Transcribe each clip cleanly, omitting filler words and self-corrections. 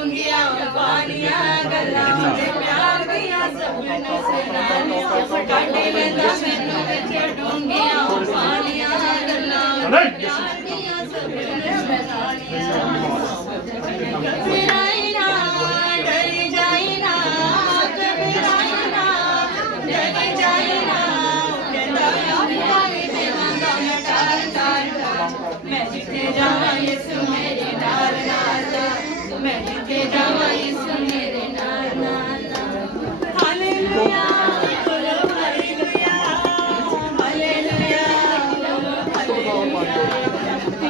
ਡੂੰਘੀਆਂ ਪਾਣੀਆਂ ਗੱਲਾਂ ਦੇ ਪਿਆਰ ਦੀਆਂ ਸਭਨੇ ਸੁਣਾਣੀਆਂ ਕੱਢ ਲੈਂਦਾ ਮੈਨੂੰ ਵਿੱਚ ਡੂੰਘੀਆਂ ਪਾਣੀਆਂ ਗੱਲਾਂ ਦੇ ਪਿਆਰ ਦੀਆਂ ਸਭਨੇ ਸੁਣਾਣੀਆਂ ਘਬਰਾਈ ਨਾ ਡਰੀ ਜਾਈ ਨਾ ਘਬਰਾਈ ਨਾ ਡਰੀ ਜਾਈ ਨਾ ਕਹਿੰਦਾ ਆਪਣੀ ਦੇਵਾਂਗਾ ਮੈਂ ਟਾਰ ਟਾਰ ਮੈਂ ਜਿੱਥੇ ਜਾਵਾਂ ਯਿਸੂ ਮੇਰੇ ਨਾਲ ਨਾਲ मैं जिते जावा यीशु मेरे नाल नाल हालेलुया बोलो हालेलुया हालेलुया बोलो हालेलुया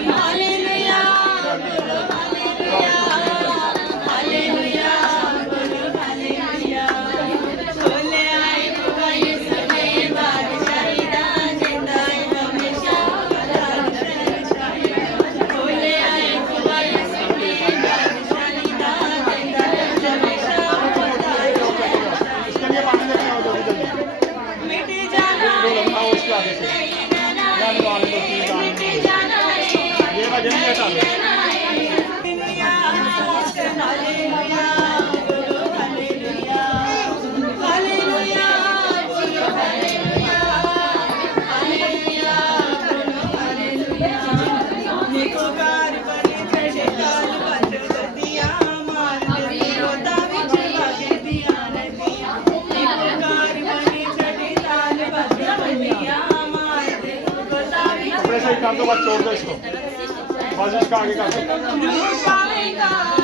हालेलुया बोलो हालेलुया हालेलुया बोलो हालेलुया बोले आए प्रभु यीशु ने बादशाही दा जिंदा है हमेशा बोले आए प्रभु यीशु ने कर दो बस छोड़ दो इसको बस इसका आगे कर दो।